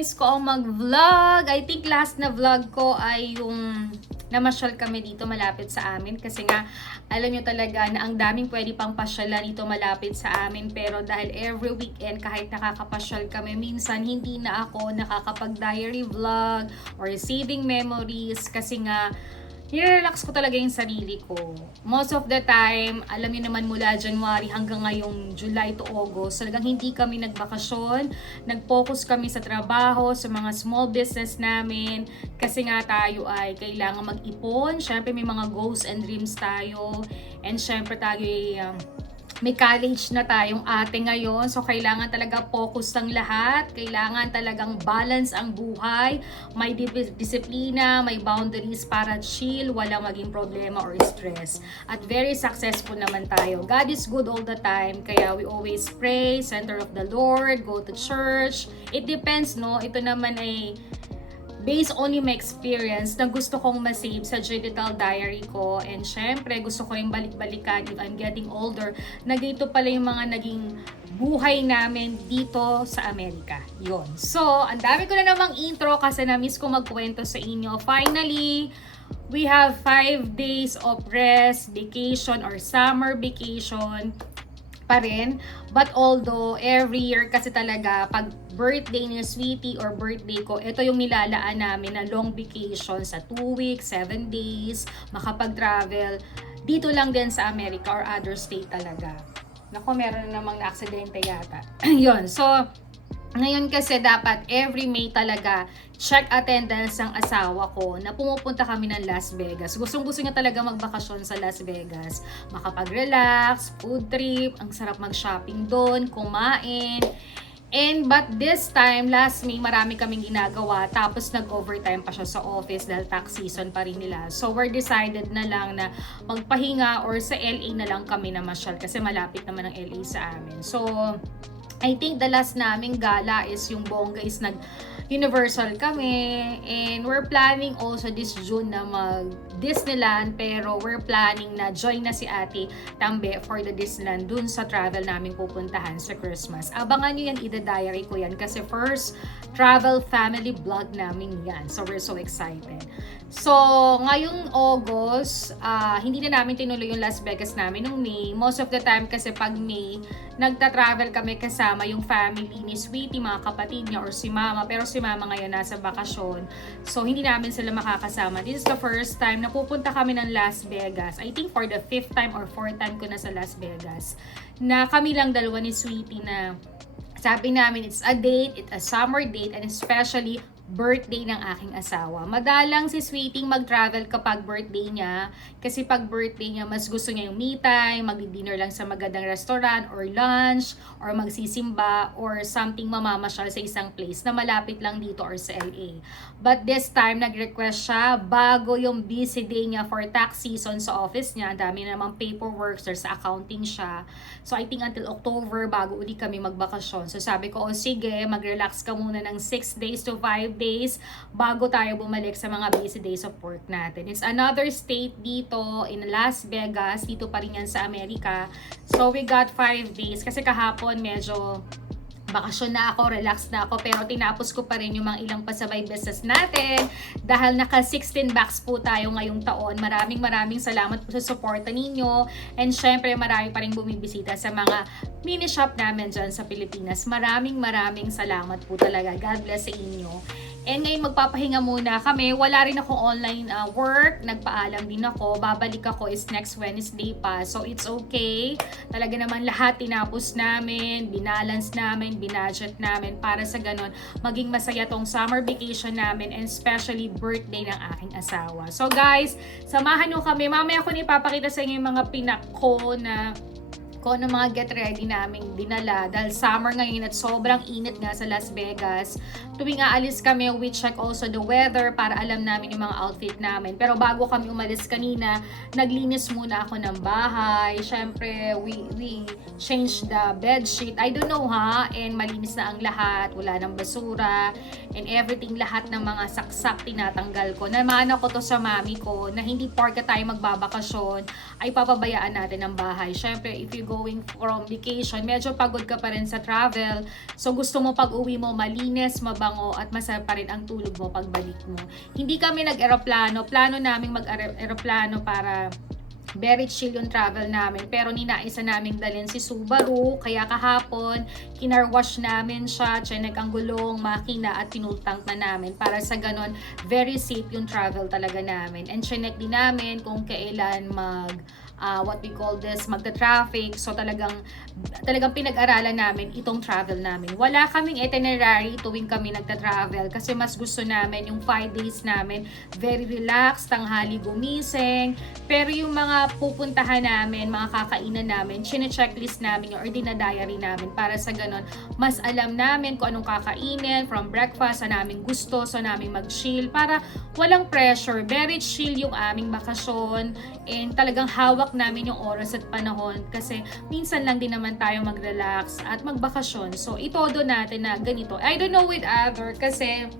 miss ko ang mag-vlog. I think last na vlog ko ay yung namasyal kami dito malapit sa amin. Kasi nga, alam nyo talaga na ang daming pwede pang pasyalan dito malapit sa amin. Pero dahil every weekend, kahit nakakapasyal kami, minsan hindi na ako nakakapag-diary vlog or saving memories. Kasi nga, nire-relax ko talaga yung sarili ko. Most of the time, alam niyo naman mula January hanggang ngayong July to August, talagang hindi kami nagbakasyon. Nag-focus kami sa trabaho, sa mga small business namin. Kasi nga tayo ay kailangan mag-ipon. Syempre may mga goals and dreams tayo. And syempre tayo ay may college na tayong ate ngayon. So, kailangan talaga focus ang lahat. Kailangan talagang balance ang buhay. May disiplina, may boundaries para chill, walang maging problema or stress. At very successful naman tayo. God is good all the time. Kaya we always pray, center of the Lord, go to church. It depends, no? Ito naman ay based on my experience na gusto kong masave sa digital diary ko. And syempre, gusto ko yung balik-balikan if I'm getting older, na dito pala yung mga naging buhay namin dito sa Amerika. Yun. So, ang dami ko na namang intro kasi na-miss ko magkwento sa inyo. Finally, we have 5 days of rest, vacation, or summer vacation pa rin. But although every year kasi talaga pag birthday ni Sweetie or birthday ko, ito yung nilalaan namin na long vacation sa 2 weeks, 7 days, makapag-travel dito lang din sa America or other state talaga. Nako, meron na namang na-aksidente yata. Yun, so ngayon kasi dapat every May talaga check attendance ng asawa ko na pumupunta kami ng Las Vegas. Gustong-gusto niya talaga magbakasyon sa Las Vegas. Makapag-relax, food trip, ang sarap mag-shopping doon, kumain. But this time, last May, marami kaming ginagawa. Tapos nag-overtime pa siya sa office dahil tax season pa rin nila. So we're decided na lang na magpahinga or sa LA na lang kami na masyal kasi malapit naman ang LA sa amin. So I think the last naming gala is yung bongga is nag-Universal kami. And we're planning also this June na mag-Disneyland. Pero we're planning na join na si Ate Tambe for the Disneyland dun sa travel namin pupuntahan sa Christmas. Abangan nyo yan, ida-diary ko yan. Kasi first travel family vlog namin yan. So we're so excited. So, ngayong August, hindi na namin tinuloy yung Las Vegas namin nung May. Most of the time kasi pag May, nagta-travel kami kasama yung family ni Sweetie, mga kapatid niya or si Mama. Pero si Mama ngayon nasa bakasyon. So, hindi namin sila makakasama. This is the first time na pupunta kami ng Las Vegas. I think for the 5th time or 4th time ko na sa Las Vegas. Na kami lang dalawa ni Sweetie na sabi namin it's a date, it's a summer date, and especially birthday ng aking asawa. Madalang si Sweetie mag-travel kapag birthday niya. Kasi pag birthday niya, mas gusto niya yung me time, mag-dinner lang sa magandang restaurant or lunch, or magsisimba, or something mamamasyal sa isang place na malapit lang dito or sa LA. But this time, nag-request siya bago yung busy day niya for tax season sa office niya. Ang dami namang paperwork, sa accounting siya. So, I think until October, bago uli kami magbakasyon. So, sabi ko, sige, mag-relax ka muna ng 6 days to 5 days bago tayo bumalik sa mga busy days of work natin. It's another state dito in Las Vegas. Dito pa rin yan sa Amerika. So, we got 5 days. Kasi kahapon medyo bakasyon na ako, relax na ako, pero tinapos ko pa rin yung mga ilang pasabay business natin dahil naka 16 bucks po tayo ngayong taon. Maraming salamat po sa suporta ninyo, and syempre marami pa rin bumibisita sa mga mini shop namin dyan sa Pilipinas. Maraming salamat po talaga. God bless sa inyo. And ngayon magpapahinga muna kami. Wala rin akong online work. Nagpaalam din ako. Babalik ako is next Wednesday pa. So it's okay. Talaga naman lahat tinapos namin, binalance namin, binudget namin para sa ganun maging masaya tong summer vacation namin, and especially birthday ng aking asawa. So guys, samahan nyo kami. Mamaya ako ipapakita sa inyo yung mga pinako na mga get ready naming dinala dahil summer ngayon at sobrang init nga sa Las Vegas. Tuwing aalis kami, we check also the weather para alam namin yung mga outfit namin. Pero bago kami umalis kanina, naglinis muna ako ng bahay. Syempre, we changed the bed sheet. I don't know and malinis na ang lahat. Wala nang basura and everything, lahat ng mga saksak tinatanggal ko. Namana ko to sa mami ko na hindi porka tayo magbabakasyon ay papabayaan natin ang bahay. Syempre, if you going from vacation, medyo pagod ka pa rin sa travel. So gusto mo pag uwi mo malinis, mabango at masarap pa rin ang tulog mo pagbalik mo. Hindi kami nag-eroplano. Plano namin mag-eroplano para very chill yung travel namin. Pero ninaisa naming dalhin si Subaru. Kaya kahapon, kinarwash namin siya, chinek ang gulong, makina at tinultank na namin. Para sa ganon, very safe yung travel talaga namin. And chinek din namin kung kailan what we call this, magta-traffic. So talagang pinag-aralan namin itong travel namin. Wala kaming itinerary tuwing kami nagta-travel kasi mas gusto namin yung 5 days namin very relaxed, tanghali gumising. Pero yung mga pupuntahan namin, mga kakainan namin, chine-checklist namin or dinadiary namin para sa ganon, mas alam namin kung anong kakainin from breakfast, sa namin gusto, sa namin mag-chill para walang pressure. Very chill yung aming bakasyon and talagang hawak namin yung oras at panahon kasi minsan lang din naman tayo mag-relax at magbakasyon. So, itodo natin na ganito. I don't know with other kasi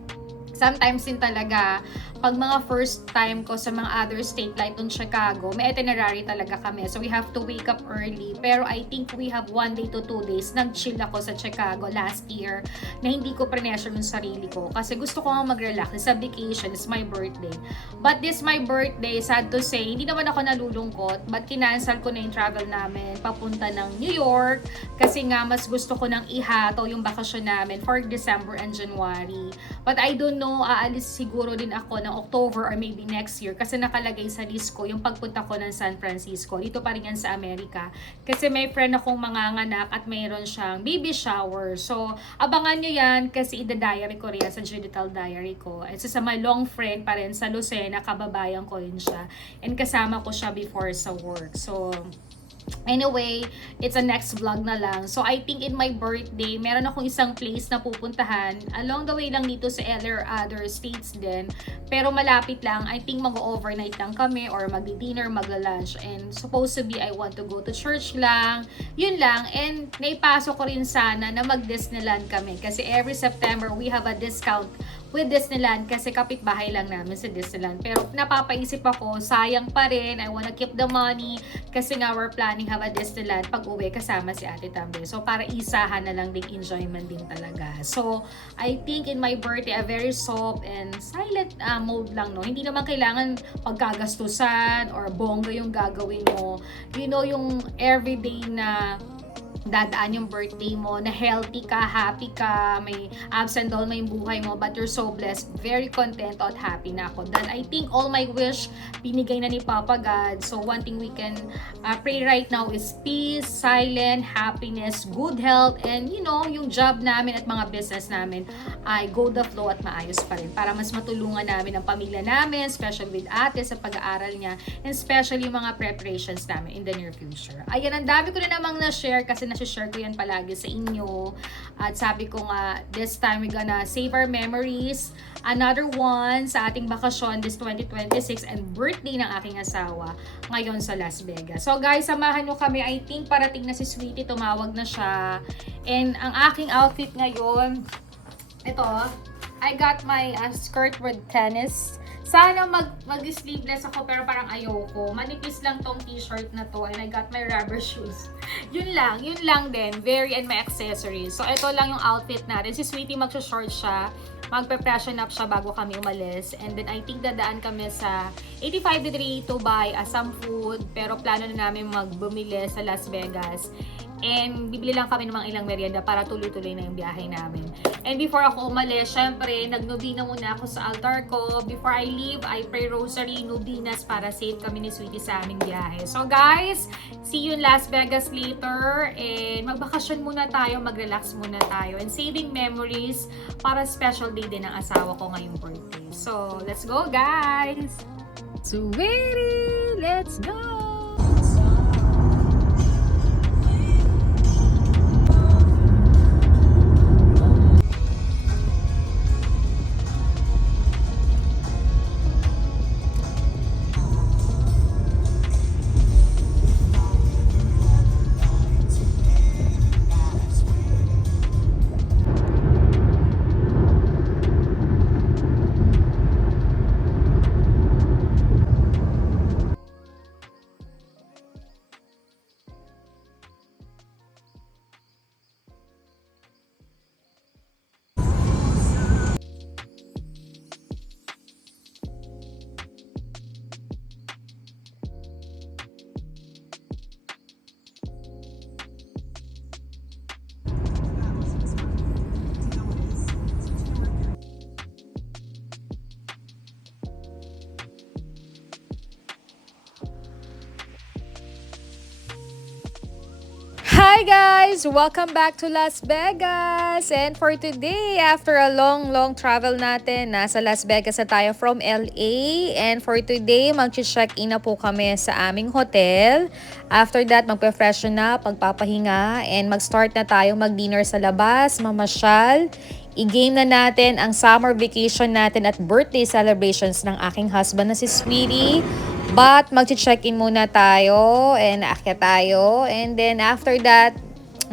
sometimes din talaga, pag mga first time ko sa mga other state like in Chicago, may itinerary talaga kami. So, we have to wake up early. Pero I think we have 1 day to 2 days. Nag-chill ako sa Chicago last year na hindi ko pressure yung sarili ko. Kasi gusto ko nga mag-relax. Sa vacation, it's my birthday. But this my birthday, sad to say, hindi naman ako nalulungkot. But kinansel ko na yung travel namin papunta ng New York. Kasi nga, mas gusto ko nang ihato yung bakasyon namin for December and January. But I don't know, aalis siguro din ako ng October or maybe next year kasi nakalagay sa list ko yung pagpunta ko ng San Francisco. Dito pa rin yan sa Amerika. Kasi may friend akong manganganak at mayroon siyang baby shower. So, abangan nyo yan kasi ida-diary ko rin sa digital diary ko. At sa my long friend pa rin sa Lucena, kababayan ko rin siya. And kasama ko siya before sa work. So, anyway, it's a next vlog na lang. So, I think in my birthday, meron akong isang place na pupuntahan. Along the way lang dito sa other states din. Pero malapit lang. I think mag-overnight lang kami or mag-dinner, mag-lunch. And supposed to be, I want to go to church lang. Yun lang. And naipasok ko rin sana na mag-Disneyland kami. Kasi every September, we have a discount with Disneyland kasi kapitbahay lang namin sa Disneyland. Pero napapaisip ako, sayang pa rin. I wanna keep the money kasi nga we're planning have a Disneyland pag uwi kasama si Ate Tambe. So para isahan na lang ding enjoyment din talaga. So I think in my birthday, a very soft and silent mode lang, no? Hindi naman kailangan pagkagastusan or bongga yung gagawin mo. You know, yung everyday na dadaan yung birthday mo, na healthy ka, happy ka, may ups and downs may buhay mo, but you're so blessed, very content at happy na ako. Then I think all my wish, binigay na ni Papa God. So one thing we can pray right now is peace, silence, happiness, good health, and you know, yung job namin at mga business namin ay go the flow at maayos pa rin. Para mas matulungan namin ang pamilya namin, especially with ate sa pag-aaral niya, and especially yung mga preparations namin in the near future. Ayan, ang dami ko na namang na-share kasi nasi-share ko yan palagi sa inyo. At sabi ko nga, this time we're gonna save our memories. Another one sa ating bakasyon this 2026 and birthday ng aking asawa ngayon sa Las Vegas. So guys, samahan nyo kami. I think parating na si Sweetie, tumawag na siya. And ang aking outfit ngayon, ito, I got my skirt with tennis. Sana mag-sleeveless ako pero parang ayoko. Manipis lang tong t-shirt na to and I got my rubber shoes. Yun lang din. Very and my accessories. So ito lang yung outfit natin. Si Sweetie magsa-short siya. Magpe-freshen up siya bago kami umalis. And then I think dadaan kami sa 85 degree to buy some food. Pero plano na namin magbumili sa Las Vegas. And bibili lang kami ng mga ilang merienda para tuloy-tuloy na yung biyahe namin. And before ako umalis, syempre, nag-novena muna ako sa altar ko. Before I leave, I pray rosary, novenas para safe kami ni Sweetie sa aming biyahe. So guys, see you in Las Vegas later. And magbakasyon muna tayo, mag-relax muna tayo. And saving memories para special day din ng asawa ko ngayong birthday. So, let's go guys! Sweetie, let's go! Hi guys! Welcome back to Las Vegas! And for today, after a long travel natin, nasa Las Vegas na tayo from LA. And for today, mag-check-in na po kami sa aming hotel. After that, magpe-freshen up, magpapahinga, and mag-start na tayo mag-dinner sa labas, mamasyal. I-game na natin ang summer vacation natin at birthday celebrations ng aking husband na si Sweetie. But mag-check-in muna tayo and aakyat tayo. And then after that,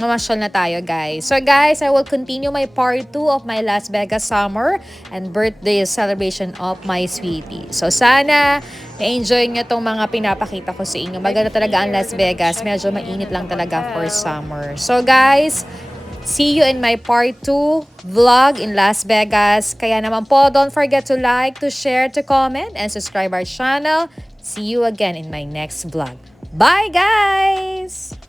mamasyal na tayo guys. So guys, I will continue my part 2 of my Las Vegas summer and birthday celebration of my Sweetie. So sana na-enjoy nyo tong mga pinapakita ko sa inyo. Maganda talaga ang Las Vegas. Medyo mainit lang talaga for summer. So guys, see you in my part 2 vlog in Las Vegas. Kaya naman po, don't forget to like, to share, to comment, and subscribe our channel. See you again in my next vlog. Bye guys!